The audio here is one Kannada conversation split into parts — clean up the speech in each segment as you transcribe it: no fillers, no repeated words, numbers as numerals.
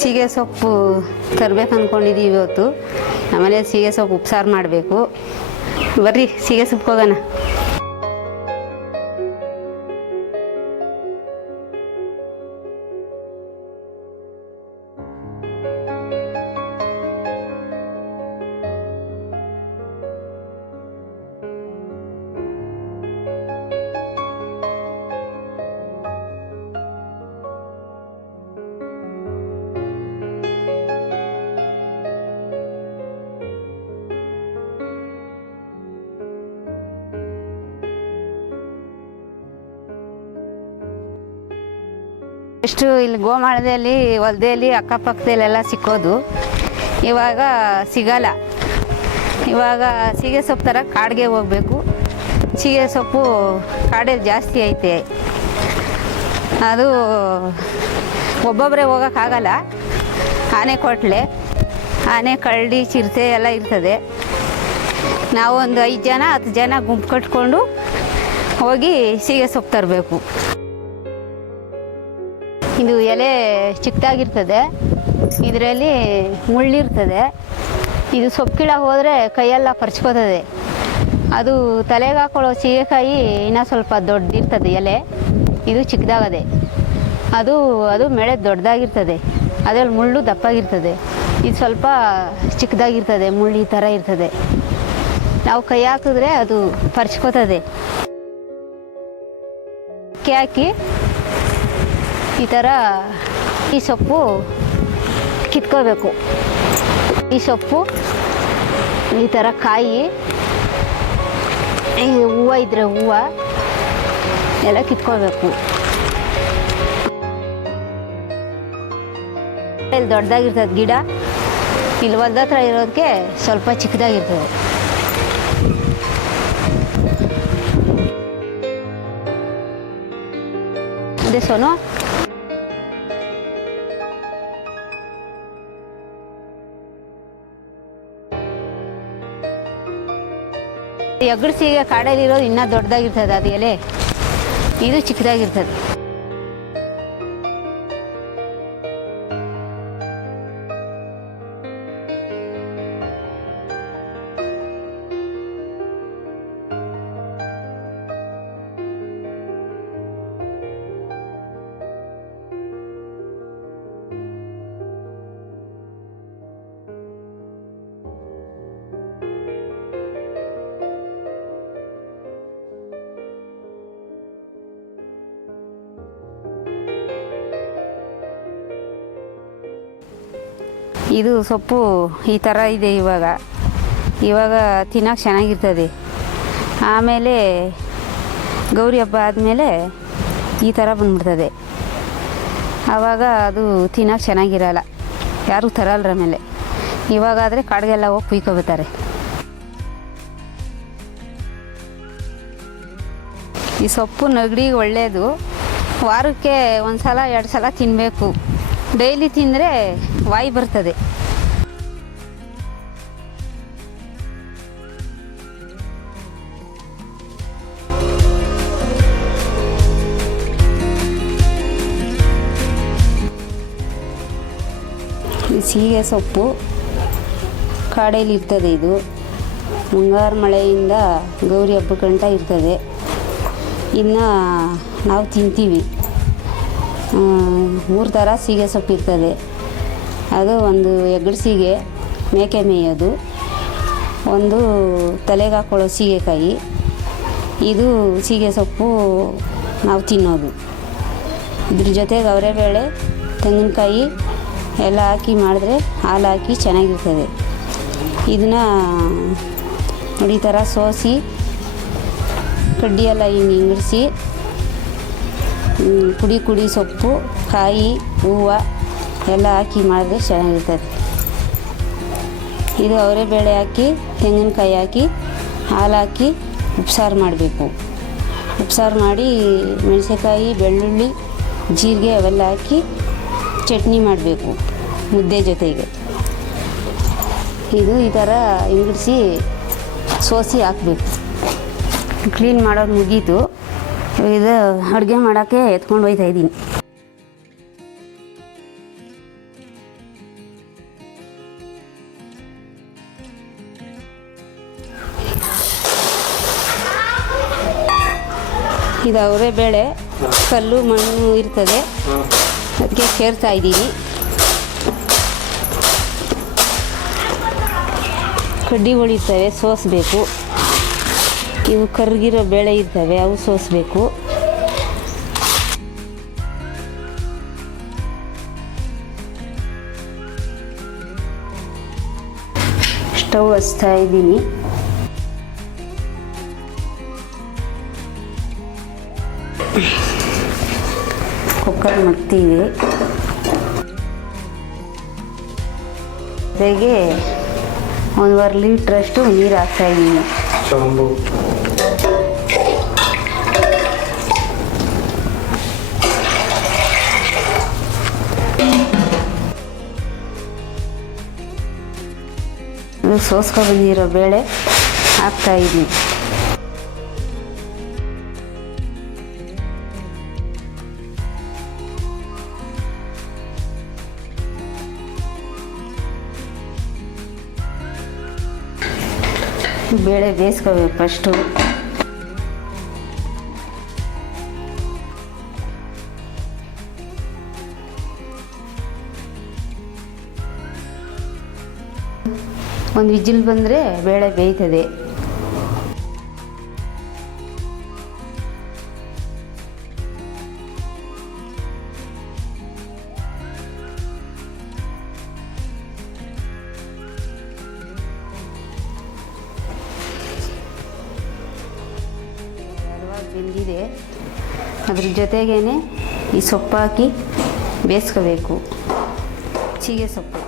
ಸೀಗೆ ಸೊಪ್ಪು ತರಬೇಕು ಅಂದ್ಕೊಂಡಿದ್ದೀವಿ ಇವತ್ತು. ಆಮೇಲೆ ಸೀಗೆ ಸೊಪ್ಪು ಉಪ್ಸಾರು ಮಾಡಬೇಕು. ಬರ್ರಿ ಸೀಗೆ ಸೊಪ್ಪು ಹೋಗೋಣ. ಎಷ್ಟು ಇಲ್ಲಿ ಗೋಮಾಳದಲ್ಲಿ ಹೊಲದಲ್ಲಿ ಅಕ್ಕಪಕ್ಕದಲ್ಲೆಲ್ಲ ಸಿಕ್ಕೋದು, ಇವಾಗ ಸಿಗಲ್ಲ. ಇವಾಗ ಸೀಗೆ ಸೊಪ್ಪು ಥರ ಕಾಡಿಗೆ ಹೋಗಬೇಕು. ಸೀಗೆ ಸೊಪ್ಪು ಕಾಡಲ್ಲಿ ಜಾಸ್ತಿ ಐತೆ. ಅದು ಒಬ್ಬೊಬ್ಬರೇ ಹೋಗೋಕ್ಕಾಗಲ್ಲ. ಆನೆ ಕರಡಿ ಚಿರತೆ ಎಲ್ಲ ಇರ್ತದೆ. ನಾವು ಒಂದು 5 ಜನ 10 ಜನ ಗುಂಪು ಕಟ್ಕೊಂಡು ಹೋಗಿ ಸೀಗೆ ಸೊಪ್ಪು ತರಬೇಕು. ಇದು ಎಲೆ ಚಿಕ್ಕದಾಗಿರ್ತದೆ, ಇದರಲ್ಲಿ ಮುಳ್ಳಿರ್ತದೆ. ಇದು ಸೊಪ್ಪು ಕೀಳಕ್ಕೆ ಹೋದರೆ ಕೈಯೆಲ್ಲ ಪರ್ಚ್ಕೋತದೆ. ಅದು ತಲೆಗೆ ಹಾಕೊಳ್ಳೋ ಸೀಗೆಕಾಯಿ ಇನ್ನೂ ಸ್ವಲ್ಪ ದೊಡ್ಡದಿರ್ತದೆ ಎಲೆ, ಇದು ಚಿಕ್ಕದಾಗದೆ. ಅದು ಮೇಳೆ ದೊಡ್ಡದಾಗಿರ್ತದೆ, ಅದರಲ್ಲಿ ಮುಳ್ಳು ದಪ್ಪಾಗಿರ್ತದೆ. ಇದು ಸ್ವಲ್ಪ ಚಿಕ್ಕದಾಗಿರ್ತದೆ, ಮುಳ್ಳು ಈ ಥರ ಇರ್ತದೆ. ನಾವು ಕೈ ಹಾಕಿದ್ರೆ ಅದು ಪರ್ಚ್ಕೋತದೆ. ಹಾಕಿ ಈ ಥರ ಈ ಸೊಪ್ಪು ಕಿತ್ಕೋಬೇಕು. ಈ ಸೊಪ್ಪು ಈ ಥರ ಕಾಯಿ, ಹೂವು ಇದ್ದರೆ ಹೂವು ಎಲ್ಲ ಕಿತ್ಕೋಬೇಕು. ಇಲ್ಲಿ ದೊಡ್ಡದಾಗಿರ್ತದೆ ಗಿಡ, ಇಲ್ಲಿ ಹೊಲ್ದ ಹತ್ರ ಇರೋದಕ್ಕೆ ಸ್ವಲ್ಪ ಚಿಕ್ಕದಾಗಿರ್ತದೆ. ಅದೇ ಸೋನು, ಎಗ್ಗಡ್ಸಿಗೆ ಕಾಡಲ್ಲಿರೋದು ಇನ್ನೂ ದೊಡ್ಡದಾಗಿರ್ತದೆ ಅದು ಎಲೆ, ಇದು ಚಿಕ್ಕದಾಗಿರ್ತದೆ. ಇದು ಸೊಪ್ಪು ಈ ಥರ ಇದೆ. ಇವಾಗ ತಿನ್ನೋಕೆ ಚೆನ್ನಾಗಿರ್ತದೆ. ಆಮೇಲೆ ಗೌರಿ ಹಬ್ಬ ಆದಮೇಲೆ ಈ ಥರ ಬಂದ್ಬಿಡ್ತದೆ. ಆವಾಗ ಅದು ತಿನ್ನೋಕೆ ಚೆನ್ನಾಗಿರಲ್ಲ, ಯಾರೂ ತರಲ್ರ ಮೇಲೆ. ಇವಾಗಾದರೆ ಕಾಡಿಗೆಲ್ಲ ಹೋಗಿ ಕುಯ್ಕೊಬತ್ತಾರೆ. ಈ ಸೊಪ್ಪು ನೆಗಡಿಗೆ ಒಳ್ಳೆಯದು. ವಾರಕ್ಕೆ 1 ಸಲ 2 ಸಲ ತಿನ್ನಬೇಕು. ಡೈಲಿ ತಿಂದರೆ ವಾಯಿ ಬರ್ತದೆ. ಸೀಗೆ ಸೊಪ್ಪು ಕಾಡಲ್ಲಿ ಇರ್ತದೆ. ಇದು ಮುಂಗಾರು ಮಳೆಯಿಂದ ಗೌರಿ ಹಬ್ಬ ಗಂಟ ಇರ್ತದೆ. ಇನ್ನು ನಾವು ತಿಂತೀವಿ. 3 ಥರ ಸೀಗೆ ಸೊಪ್ಪು ಇರ್ತದೆ. ಅದು ಒಂದು ಎಗ್ಗಡ್ಸಿಗೆ ಮೇಕೆ ಮೇಯೋದು, ಒಂದು ತಲೆಗೆ ಹಾಕೊಳ್ಳೋ ಸೀಗೆಕಾಯಿ, ಇದು ಸೀಗೆ ಸೊಪ್ಪು ನಾವು ತಿನ್ನೋದು. ಇದ್ರ ಜೊತೆಗೆ ಅವರೆಬೇಳೆ, ತೆಂಗಿನಕಾಯಿ ಎಲ್ಲ ಹಾಕಿ ಮಾಡಿದ್ರೆ ಹಾಲು ಹಾಕಿ ಚೆನ್ನಾಗಿರ್ತದೆ. ಇದನ್ನು ನೋಡಿ ಈ ಥರ ಸೋಸಿ ಕಡ್ಡಿಯೆಲ್ಲ ಹಿಂಗೆ ಇಂಗಿಡಿಸಿ ಕುಡಿ ಸೊಪ್ಪು, ಕಾಯಿ, ಹೂವು ಎಲ್ಲ ಹಾಕಿ ಮಾಡಿದ್ರೆ ಚೆನ್ನಾಗಿರ್ತದೆ. ಇದು ಅವರೆಬೇಳೆ ಹಾಕಿ ತೆಂಗಿನಕಾಯಿ ಹಾಕಿ ಹಾಲು ಹಾಕಿ ಉಪ್ಸಾರು ಮಾಡಬೇಕು. ಉಪ್ಸಾರು ಮಾಡಿ ಮೆಣಸಿನ್ಕಾಯಿ, ಬೆಳ್ಳುಳ್ಳಿ, ಜೀರಿಗೆ ಅವೆಲ್ಲ ಹಾಕಿ ಚಟ್ನಿ ಮಾಡಬೇಕು ಮುದ್ದೆ ಜೊತೆಗೆ. ಇದು ಈ ಥರ ಇಂಗಿಡಿಸಿ ಸೋಸಿ ಹಾಕಬೇಕು. ಕ್ಲೀನ್ ಮಾಡೋದು ಮುಗೀತು. ಇದು ಅಡುಗೆ ಮಾಡೋಕ್ಕೆ ಎತ್ಕೊಂಡು ಹೋಗ್ತಾಯಿದ್ದೀನಿ. ಇದು ಅವರೇ ಬೇಳೆ ಕಲ್ಲು ಮಣ್ಣು ಇರ್ತದೆ, ಅದಕ್ಕೆ ಸೇರ್ತಾ ಇದ್ದೀನಿ. ಕಡ್ಡಿ ಉಳಿತವೆ, ಸೋಸಬೇಕು. ಇವು ಕರ್ಗಿರೋ ಬೇಳೆ ಇರ್ತವೆ, ಅವು ಸೋಸಬೇಕು. ಸ್ಟವ್ ಹಚ್ತಾ ಇದ್ದೀನಿ. ಕುಕ್ಕರ್ ಮಾಡ್ತೀವಿ. ಜೊತೆಗೆ 1.5 ಲೀಟ್ರಷ್ಟು ನೀರು ಹಾಕ್ತಾಯಿದ್ದೀನಿ. ಸೋಸ್ಕೊಂಡು ಬಂದಿರೋ ಬೇಳೆ ಹಾಕ್ತಾಯಿದ್ದೀನಿ. ಬೇಳೆ ಬೇಯಿಸ್ಕೋಬೇಕು ಫಸ್ಟು. ಒಂದು ವಿಜಿಲ್ ಬಂದರೆ ಬೇಳೆ ಬೇಯ್ತದೆ. ಬೆಂದಿದೆ, ಅದ್ರ ಜೊತೆಗೇ ಈ ಸೊಪ್ಪು ಹಾಕಿ ಬೇಯಿಸ್ಕೋಬೇಕು. ಚೀಗೆ ಸೊಪ್ಪು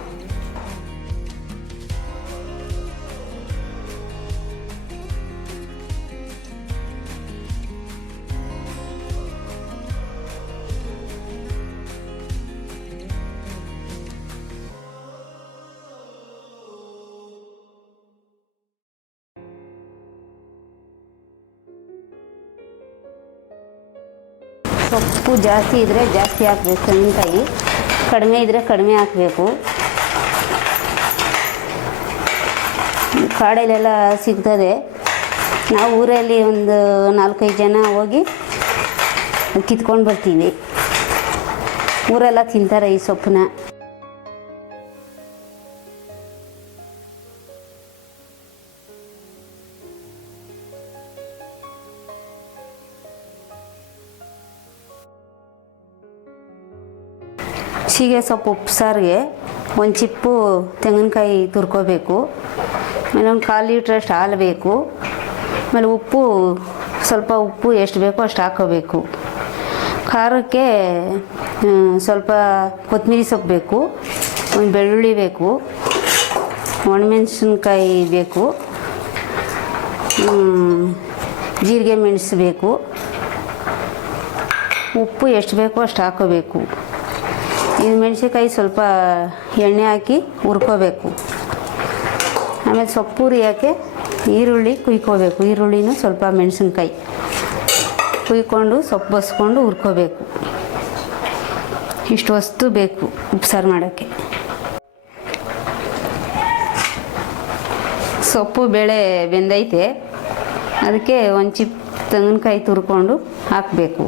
ಸೊಪ್ಪು ಜಾಸ್ತಿ ಇದ್ದರೆ ಜಾಸ್ತಿ ಹಾಕಬೇಕು, ತೆಂಗಿನಕಾಯಿ ಕಡಿಮೆ ಇದ್ದರೆ ಕಡಿಮೆ ಹಾಕಬೇಕು. ಕಾಡಲ್ಲೆಲ್ಲ ಸಿಗ್ತದೆ. ನಾವು ಊರಲ್ಲಿ ಒಂದು 4-5 ಜನ ಹೋಗಿ ಕಿತ್ಕೊಂಡು ಬರ್ತೀವಿ. ಊರೆಲ್ಲ ತಿಂತಾರೆ ಈ ಸೊಪ್ಪನ್ನ. ಸೀಗೆ ಸೊಪ್ಪು ಉಪ್ಸಾರಿಗೆ ಒಂದು ಚಿಪ್ಪು ತೆಂಗಿನಕಾಯಿ ತುರ್ಕೋಬೇಕು. ಆಮೇಲೆ ಒಂದು 1/4 ಲೀಟ್ರಷ್ಟು ಹಾಲು ಬೇಕು. ಆಮೇಲೆ ಉಪ್ಪು ಸ್ವಲ್ಪ ಉಪ್ಪು ಎಷ್ಟು ಬೇಕೋ ಅಷ್ಟು ಹಾಕ್ಕೋಬೇಕು. ಖಾರಕ್ಕೆ ಸ್ವಲ್ಪ ಕೊತ್ತಂಬರಿ ಸೊಪ್ಪು ಬೇಕು, ಒಂದು ಬೆಳ್ಳುಳ್ಳಿ ಬೇಕು, ಒಣಮೆಣಸಿನ್ಕಾಯಿ ಬೇಕು, ಜೀರಿಗೆ ಮೆಣಸು ಬೇಕು. ಉಪ್ಪು ಎಷ್ಟು ಬೇಕೋ ಅಷ್ಟು ಹಾಕ್ಕೋಬೇಕು. ಇದು ಮೆಣಸಿನ್ಕಾಯಿ ಸ್ವಲ್ಪ ಎಣ್ಣೆ ಹಾಕಿ ಹುರ್ಕೋಬೇಕು. ಆಮೇಲೆ ಸೊಪ್ಪು ಹುರಿಯೋಕ್ಕೆ ಈರುಳ್ಳಿ ಕುಯ್ಕೋಬೇಕು. ಈರುಳ್ಳಿನೂ ಸ್ವಲ್ಪ ಮೆಣಸಿನ್ಕಾಯಿ ಕುಯ್ಕೊಂಡು ಸೊಪ್ಪು ಬಸ್ಕೊಂಡು ಹುರ್ಕೋಬೇಕು. ಇಷ್ಟು ವಸ್ತು ಬೇಕು ಉಪ್ಸಾರು ಮಾಡೋಕ್ಕೆ. ಸೊಪ್ಪು ಬೇಳೆ ಬೆಂದೈತೆ, ಅದಕ್ಕೆ ಒಂದು ಚಿಪ್ ತೆಂಗಿನಕಾಯಿ ತುರ್ಕೊಂಡು ಹಾಕಬೇಕು.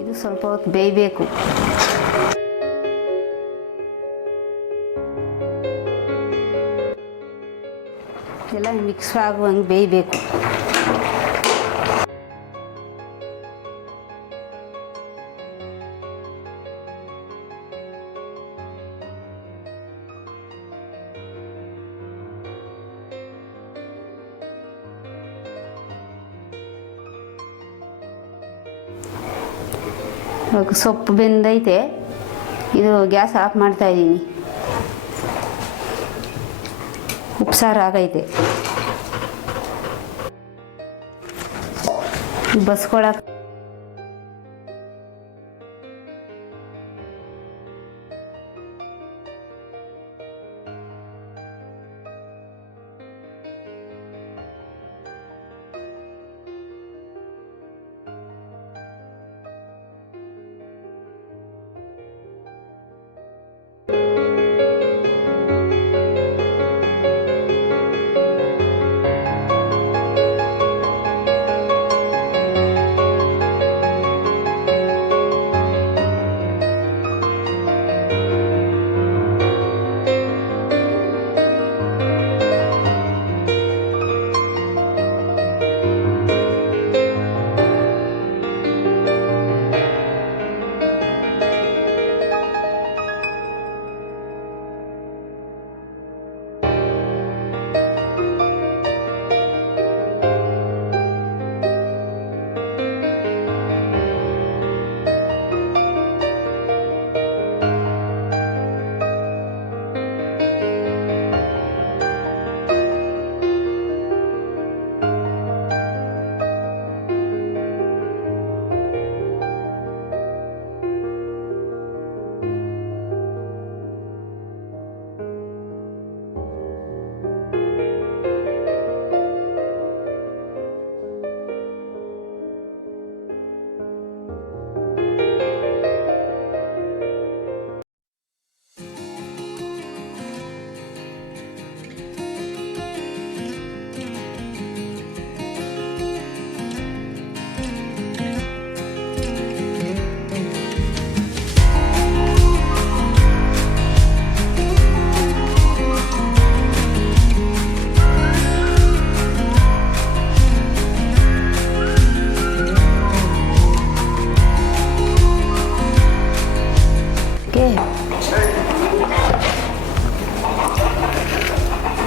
ಇದು ಸ್ವಲ್ಪ ಹೊತ್ತು ಬೇಯಬೇಕು. ಎಲ್ಲ ಮಿಕ್ಸ್ ಆಗುವಂಗೆ ಬೇಯಬೇಕು. ಇವಾಗ ಸೊಪ್ಪು ಬೆಂದೈತೆ, ಇದು ಗ್ಯಾಸ್ ಆಫ್ ಮಾಡ್ತಾಯಿದ್ದೀನಿ. ಉಪ್ಸಾರು ಆಗೈತೆ. ಬಸ್ಕೊಳಕ್ಕೆ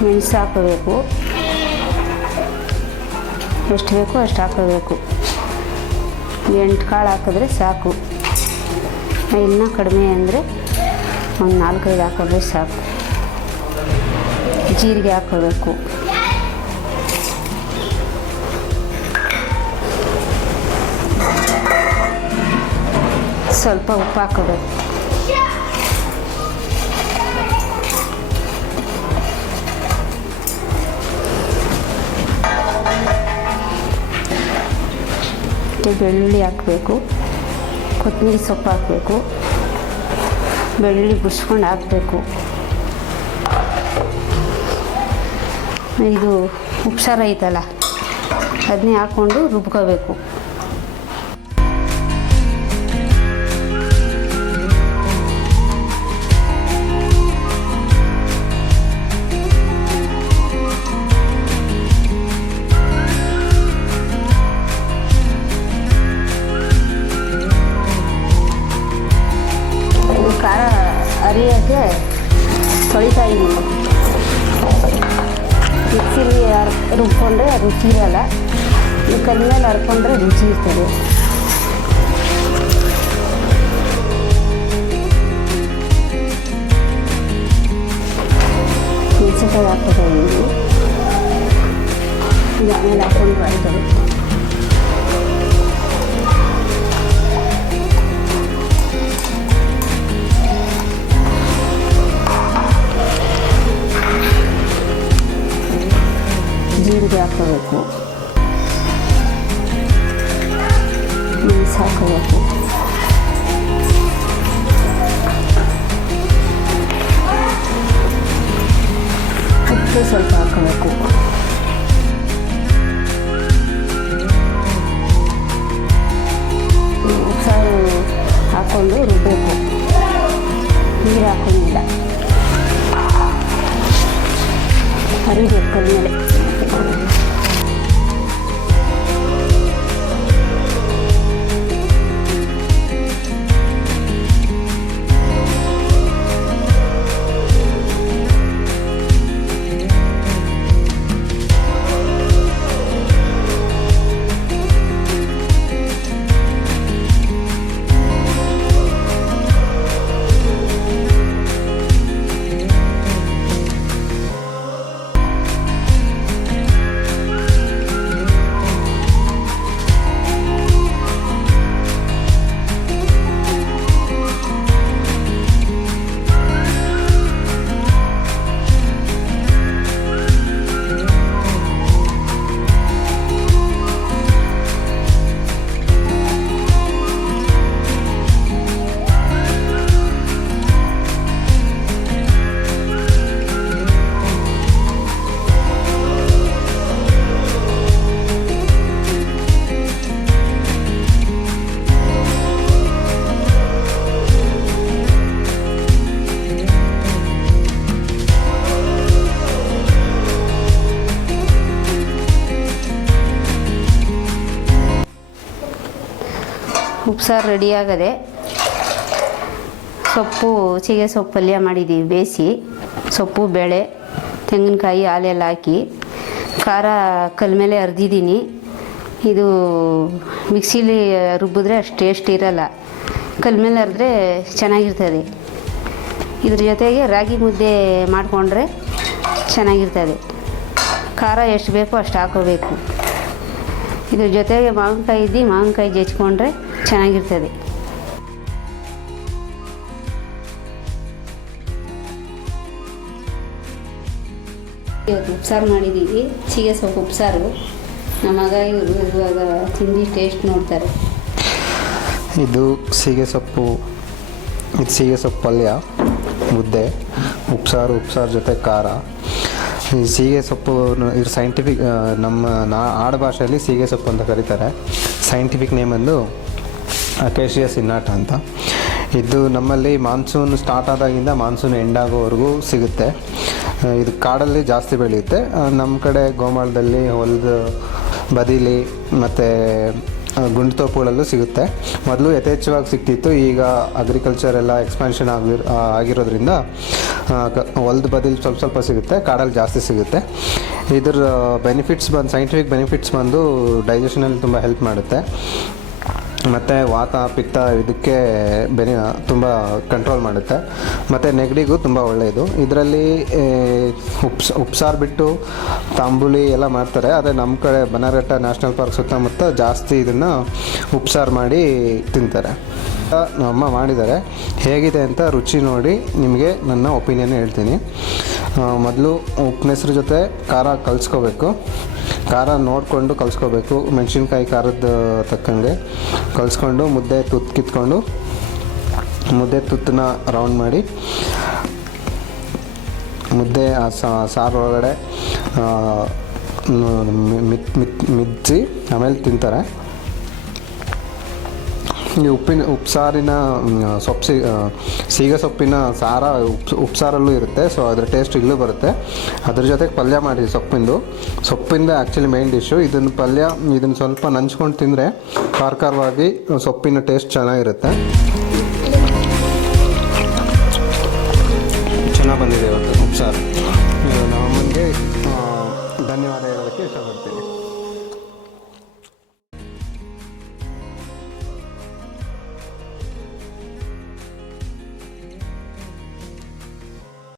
ಮೆಣಸು ಹಾಕೋಬೇಕು, ಎಷ್ಟು ಬೇಕೋ ಅಷ್ಟು ಹಾಕೋಬೇಕು. 8 ಕಾಳು ಹಾಕಿದ್ರೆ ಸಾಕು, ಇನ್ನೂ ಕಡಿಮೆ ಅಂದರೆ ಒಂದು 4-5 ಹಾಕಿದ್ರೆ ಸಾಕು. ಜೀರಿಗೆ ಹಾಕೋಬೇಕು, ಸ್ವಲ್ಪ ಉಪ್ಪು ಹಾಕೋಬೇಕು. ಬೆಳ್ಳುಳ್ಳಿ ಹಾಕಬೇಕು, ಕೊತ್ತಂಬರಿ ಸೊಪ್ಪು ಹಾಕಬೇಕು, ಬೆಳ್ಳುಳ್ಳಿ ಬಿಡಿಸ್ಕೊಂಡು ಹಾಕಬೇಕು. ಇದು ಉಪ್ಸಾರ ಐತಲ್ಲ ಅದನ್ನೇ ಹಾಕ್ಕೊಂಡು ರುಬ್ಕೋಬೇಕು. ಖಾರ ಅರಿಯೋಕ್ಕೆ ತೊಳಿತಾ ಇದ್ದೀನಿ. ಮಿಕ್ಸಿಲಿ ರುಬ್ಕೊಂಡ್ರೆ ರುಚಿ ಇರಲ್ಲ, ಈ ಕಲ್ಲಿನಲ್ಲಿ ಹರ್ಕೊಂಡ್ರೆ ರುಚಿ ಇರ್ತದೆ. ಮೆಣಸಿನ್ಕಾಯಿ ಹಾಕ್ತಾ ಇದ್ದೀನಿ, ಆಮೇಲೆ ಹಾಕ್ಕೊಂಡು ಆಯ್ತದೆ. ಜೀರಿಗೆ ಹಾಕೋಬೇಕು, ಮೆಣಸು ಹಾಕೋಬೇಕು, ಉಪ್ಪು ಸ್ವಲ್ಪ ಹಾಕೋಬೇಕು. ಉಪ್ಸಾರು ಹಾಕ್ಕೊಂಡು ರುಬ್ಬಬೇಕು, ನೀರು ಹಾಕೊಂಡಿಲ್ಲ, ಹರಿಬೇಕು ಕಲ್ಲಿಮೇಲೆ. ಉಪ್ಸಾರು ರೆಡಿಯಾಗದೆ. ಸೊಪ್ಪು ಸೀಗೆ ಸೊಪ್ಪು ಪಲ್ಯ ಮಾಡಿದ್ದೀವಿ ಬೇಯಿಸಿ, ಸೊಪ್ಪು ಬೇಳೆ ತೆಂಗಿನಕಾಯಿ ಹಾಲೆಲ್ಲ ಹಾಕಿ ಖಾರ ಕಲ್ ಮೇಲೆ ಅರ್ದಿದ್ದೀನಿ. ಇದು ಮಿಕ್ಸಿಲಿ ರುಬ್ಬಿದ್ರೆ ಅಷ್ಟು ಟೇಸ್ಟ್ ಇರಲ್ಲ, ಕಲ್ ಮೇಲೆ ಅರೆದ್ರೆ ಚೆನ್ನಾಗಿರ್ತದೆ. ಇದ್ರ ಜೊತೆಗೆ ರಾಗಿ ಮುದ್ದೆ ಮಾಡಿಕೊಂಡ್ರೆ ಚೆನ್ನಾಗಿರ್ತದೆ. ಖಾರ ಎಷ್ಟು ಬೇಕೋ ಅಷ್ಟು ಹಾಕೋಬೇಕು. ಇದ್ರ ಜೊತೆಗೆ ಮಾವಿನಕಾಯಿ ಜಜ್ಕೊಂಡ್ರೆ ಚೆನ್ನಾಗಿರ್ತದೆ. ಇವತ್ತು ಉಪ್ಸಾರು ಮಾಡಿದ್ದೀವಿ, ಸೀಗೆ ಸೊಪ್ಪು ಉಪ್ಸಾರು. ನಮ್ಮ ಮಗ ಇವರು ಇವಾಗ ತಿಂದು ಟೇಸ್ಟ್ ನೋಡ್ತಾರೆ. ಇದು ಸೀಗೆ ಸೊಪ್ಪು ಪಲ್ಯ, ಮುದ್ದೆ, ಉಪ್ಸಾರು ಜೊತೆ ಖಾರ. ಈ ಸೀಗೆ ಸೊಪ್ಪು ಇದು ಸೈಂಟಿಫಿಕ್, ನಮ್ಮ ಆಡು ಭಾಷೆಯಲ್ಲಿ ಸೀಗೆ ಸೊಪ್ಪು ಅಂತ ಕರೀತಾರೆ. ಸೈಂಟಿಫಿಕ್ ನೇಮ್ ಒಂದು ಅಕೇಶಿಯಸ್ ಇನ್ನಾಟ ಅಂತ. ಇದು ನಮ್ಮಲ್ಲಿ ಮಾನ್ಸೂನ್ ಸ್ಟಾರ್ಟ್ ಆದಾಗಿಂದ ಮಾನ್ಸೂನ್ ಎಂಡ್ ಆಗೋವರೆಗೂ ಸಿಗುತ್ತೆ. ಇದು ಕಾಡಲ್ಲಿ ಜಾಸ್ತಿ ಬೆಳೆಯುತ್ತೆ. ನಮ್ಮ ಕಡೆ ಗೋಮಾಳದಲ್ಲಿ, ಹೊಲದ ಬದಿಲಿ ಮತ್ತು ಗುಂಡ್ತೋಪುಗಳಲ್ಲೂ ಸಿಗುತ್ತೆ. ಮೊದಲು ಯಥೇಚ್ಛವಾಗಿ ಸಿಗ್ತಿತ್ತು, ಈಗ ಅಗ್ರಿಕಲ್ಚರ್ ಎಲ್ಲ ಎಕ್ಸ್ಪಾನ್ಷನ್ ಆಗಿರೋದ್ರಿಂದ ಹೊಲದ ಬದಿಲಿ ಸ್ವಲ್ಪ ಸಿಗುತ್ತೆ, ಕಾಡಲ್ಲಿ ಜಾಸ್ತಿ ಸಿಗುತ್ತೆ. ಇದರ ಬೆನಿಫಿಟ್ಸ್ ಸೈಂಟಿಫಿಕ್ ಬೆನಿಫಿಟ್ಸ್ ಬಂದು ಡೈಜೆಷನಲ್ಲಿ ತುಂಬ ಹೆಲ್ಪ್ ಮಾಡುತ್ತೆ, ಮತ್ತು ವಾತ ಪಿತ್ತ ಇದಕ್ಕೆ ತುಂಬ ಕಂಟ್ರೋಲ್ ಮಾಡುತ್ತೆ, ಮತ್ತು ನೆಗಡಿಗೂ ತುಂಬ ಒಳ್ಳೆಯದು. ಇದರಲ್ಲಿ ಉಪ್ಸಾರು ಬಿಟ್ಟು ತಾಂಬೂಲಿ ಎಲ್ಲ ಮಾಡ್ತಾರೆ, ಆದರೆ ನಮ್ಮ ಕಡೆ ಬನ್ನರಘಟ್ಟ ನ್ಯಾಷನಲ್ ಪಾರ್ಕ್ ಸುತ್ತಮುತ್ತ ಜಾಸ್ತಿ ಇದನ್ನು ಉಪ್ಸಾರು ಮಾಡಿ ತಿಂತಾರೆ. ನಮ್ಮಮ್ಮ ಮಾಡಿದ್ದಾರೆ, ಹೇಗಿದೆ ಅಂತ ರುಚಿ ನೋಡಿ ನಿಮಗೆ ನನ್ನ ಒಪಿನಿಯನ್ ಹೇಳ್ತೀನಿ. ಮೊದಲು ಉಪ್ಪಿನ ಹೆಸ್ರು ಜೊತೆ ಖಾರ ಕಲಿಸ್ಕೋಬೇಕು, ಖಾರ ನೋಡಿಕೊಂಡು ಕಲಿಸ್ಕೋಬೇಕು, ಮೆಣಸಿನ್ಕಾಯಿ ಖಾರದ ತಕ್ಕಂಗೆ ಕಲಿಸ್ಕೊಂಡು ಮುದ್ದೆ ಕಿತ್ಕೊಂಡು ಮುದ್ದೆ ತುತ್ತನ್ನ ರೌಂಡ್ ಮಾಡಿ ಮುದ್ದೆ ಆ ಸಾರು ಒಳಗಡೆ ಮಿಚ್ಚಿ ಆಮೇಲೆ ತಿಂತಾರೆ. ಈ ಉಪ್ಸಾರಿನ ಸೀಗೆ ಸೊಪ್ಪಿನ ಸಾರ ಉಪ್ಸಾರಲ್ಲೂ ಇರುತ್ತೆ, ಸೊ ಅದರ ಟೇಸ್ಟ್ ಇಲ್ಲೂ ಬರುತ್ತೆ. ಅದ್ರ ಜೊತೆಗೆ ಪಲ್ಯ ಮಾಡಿ ಸೊಪ್ಪಿಂದ ಆ್ಯಕ್ಚುಲಿ ಮೇನ್ ಡಿಶ್ಶು. ಇದನ್ನು ಸ್ವಲ್ಪ ನಂಚ್ಕೊಂಡು ತಿಂದರೆ ಖಾರವಾಗಿ ಸೊಪ್ಪಿನ ಟೇಸ್ಟ್ ಚೆನ್ನಾಗಿರುತ್ತೆ.